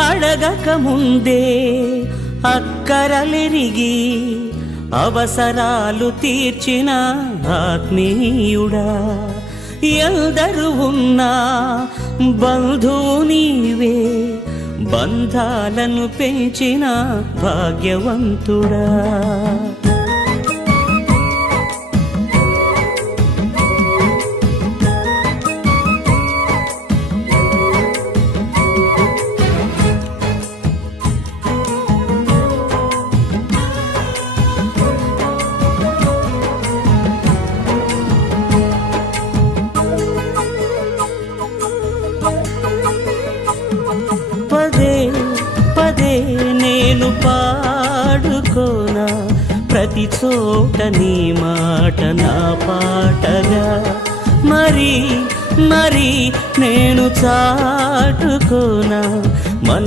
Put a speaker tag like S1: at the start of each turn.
S1: అడగక ముందే అక్కరలెరిగి అవసరాలు తీర్చిన ఆత్మీయుడా. ఎందరు ఉన్నా బంధువు నీవే బంధాలను పెంచిన భాగ్యవంతుడా. నేను పాడుకోనా ప్రతి చోట నీ మాట నా పాటగా? మరి మరి నేను చాటుకోనా